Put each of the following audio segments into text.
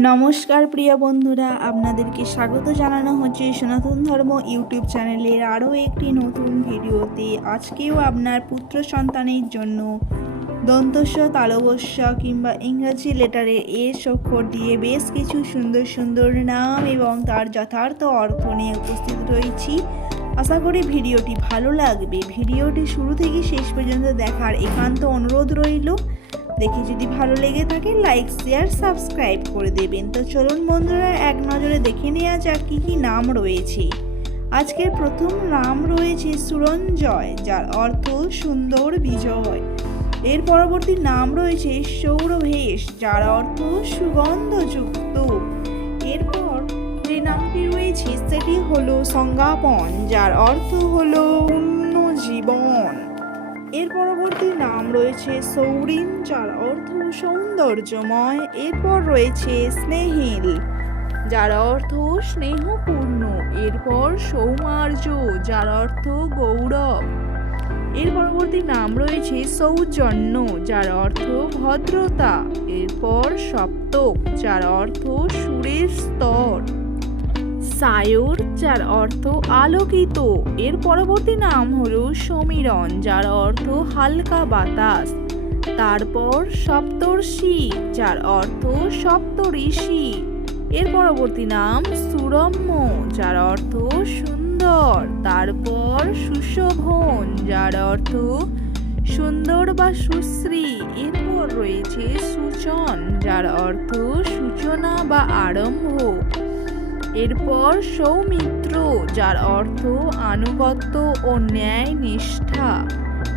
নমস্কার প্রিয় বন্ধুরা, আপনাদেরকে স্বাগত জানানো হচ্ছে সনাতন ধর্ম ইউটিউব চ্যানেলের আরও একটি নতুন ভিডিওতে। আজকেও আপনার পুত্র সন্তানের জন্য দন্তস্ব তালবস্য কিংবা ইংরাজি লেটারে এস অক্ষর দিয়ে বেশ কিছু সুন্দর সুন্দর নাম এবং তার যথার্থ অর্থ নিয়ে উপস্থিত রয়েছি। আশা করি ভিডিওটি ভালো লাগবে। ভিডিওটি শুরু থেকে শেষ পর্যন্ত দেখার একান্ত অনুরোধ রইল। দেখে যদি ভালো লেগে থাকে লাইক শেয়ার সাবস্ক্রাইব করে দেবেন। তো চলুন বন্ধুরা, এক নজরে দেখে নেওয়া যাক কী কী নাম রয়েছে। আজকের প্রথম নাম রয়েছে সুরঞ্জয়, যার অর্থ সুন্দর বিজয়। এর পরবর্তী নাম রয়েছে সৌরভেশ, যার অর্থ সুগন্ধযুক্ত। এরপর যে নামটি রয়েছে, সেটি হলো সংজ্ঞাপন, যার অর্থ হলো অন্য জীবন। এর পরবর্তী নাম রয়েছে সৌরিন, যার অর্থ সৌন্দর্যময়। এরপর রয়েছে স্নেহিল, যার অর্থ স্নেহপূর্ণ। এরপর সৌমার্য, যার অর্থ গৌরব। এর পরবর্তী নাম রয়েছে সৌজন্য, যার অর্থ ভদ্রতা। এরপর সপ্তক, যার অর্থ সুরের স্তর। সায়র, যার অর্থ আলোকিত। এর পরবর্তী নাম হল সমীরণ, যার অর্থ হালকা বাতাস। তারপর সপ্তর্ষি, যার অর্থ সপ্ত ঋষি। এর পরবর্তী নাম সুরম্য, যার অর্থ সুন্দর। তারপর সুশোভন, যার অর্থ সুন্দর বা সুশ্রী। এরপর রয়েছে সূচন, যার অর্থ সূচনা বা আরম্ভ। এরপর সৌমিত্র, যার অর্থ আনুগত্য ও ন্যায় নিষ্ঠা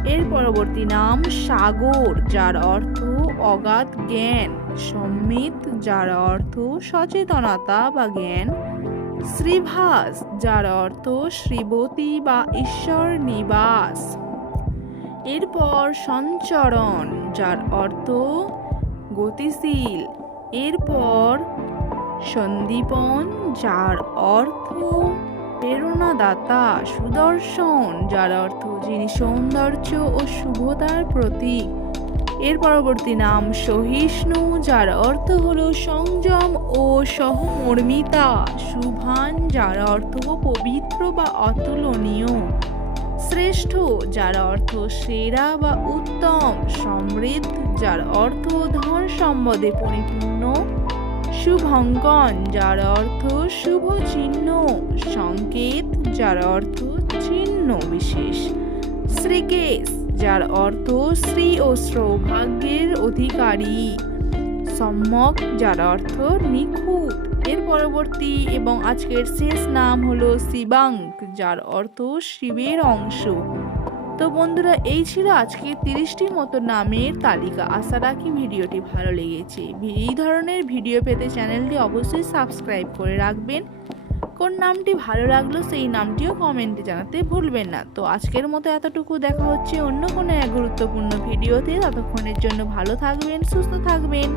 এর পরবর্তী নাম সাগর, যার অর্থ অগাধ জ্ঞান। সম্মিত, যার অর্থ সচেতনতা বা জ্ঞান। শ্রীভাস, যার অর্থ শ্রীবতী বা ঈশ্বর নিবাস। এরপর সঞ্চরণ, যার অর্থ গতিশীল। এরপর সন্দীপন, যার অর্থ প্রেরণাদাতা, সুদর্শন, যার অর্থ যিনি সৌন্দর্য ও শুভতার প্রতীক। এর পরবর্তী নাম সহিষ্ণু, যার অর্থ হল সংযম ও সহমর্মিতা শুভান যার অর্থ পবিত্র বা অতুলনীয়। শ্রেষ্ঠ, যার অর্থ সেরা বা উত্তম। সমৃদ্ধ, যার অর্থ ধন সম্পদে পরিপূর্ণ। শুভঙ্কন, যার অর্থ শুভ চিহ্ন সংকেত, যার অর্থ চিহ্ন বিশেষ। শ্রীকেশ, যার অর্থ শ্রী ও সৌভাগ্যের অধিকারী। সম্যক, যার অর্থ নিখুঁত। এর পরবর্তী এবং আজকের শেষ নাম হলো শিবাঙ্ক, যার অর্থ শিবের অংশ। তো বন্ধুরা, এই ছিল আজকে তিরিশটির মতো নামের তালিকা। আশা রাখি ভিডিওটি ভালো লেগেছে। এই ধরনের ভিডিও পেতে চ্যানেলটি অবশ্যই সাবস্ক্রাইব করে রাখবেন। কোন নামটি ভালো লাগল, সেই নামটিও কমেন্টে জানাতে ভুলবেন না। তো আজকের মতো এতটুকু। দেখা হচ্ছে অন্য কোনো এক গুরুত্বপূর্ণ ভিডিওতে। ততক্ষণের জন্য ভালো থাকবেন, সুস্থ থাকবেন।